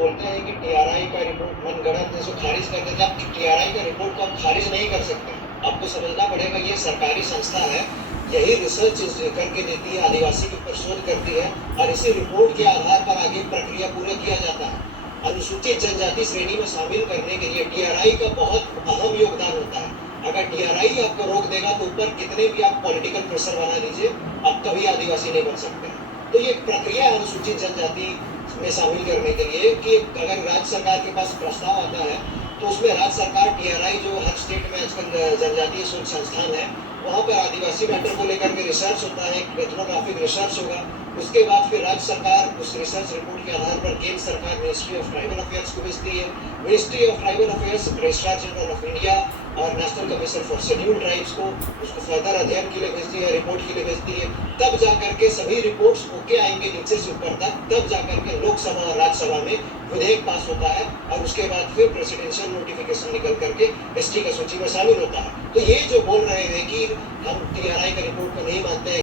बोलते हैं कि टीआरआई का रिपोर्ट मनगढ़ंत है, इसको खारिज कर देते हैं। टीआरआई का रिपोर्ट को हम खारिज नहीं कर सकते। आपको समझना पड़ेगा, ये सरकारी संस्था है, यही रिसर्च करके देती है, आदिवासी के ऊपर शोध करती है और इसी रिपोर्ट के आधार पर आगे प्रक्रिया पूरा किया जाता है। अनुसूचित जनजाति श्रेणी में शामिल करने के लिए टीआरआई का बहुत अहम योगदान होता है। अगर टीआरआई आपको रोक देगा तो ऊपर कितने भी आप पॉलिटिकल प्रेशर बना लीजिए, आप कभी आदिवासी नहीं बन सकते। तो ये प्रक्रिया है अनुसूचित जनजाति में शामिल करने के लिए कि अगर राज्य सरकार के पास प्रस्ताव आता है तो उसमें राज्य सरकार टीआरआई, जो हर स्टेट में आजकल जनजातीय शोध संस्थान है, वहाँ पर आदिवासी मैटर को लेकर के रिसर्च होता है, एथनोग्राफिक रिसर्च होगा। उसके बाद फिर राज्य सरकार उस रिसर्च रिपोर्ट के आधार पर केंद्र सरकार मिनिस्ट्री ऑफ ट्राइबल अफेयर्स को भेजती है। Ministry of tribal affairs registrar general of India और national commission for scheduled tribes को उसको फर्दर अध्ययन के लिए भेजती है, रिपोर्ट के लिए भेजती है। तब जाकर के सभी रिपोर्ट्स ओके आएंगे नीचे से ऊपर तक, तब जाकर के लोकसभा और राज्यसभा में विधेयक पास होता है और उसके बाद फिर प्रेसिडेंशियल नोटिफिकेशन निकल करके एसटी का सूची में शामिल होता है। तो ये जो बोल रहे हैं कि हम टीआरआई का रिपोर्ट को नहीं मानते हैं,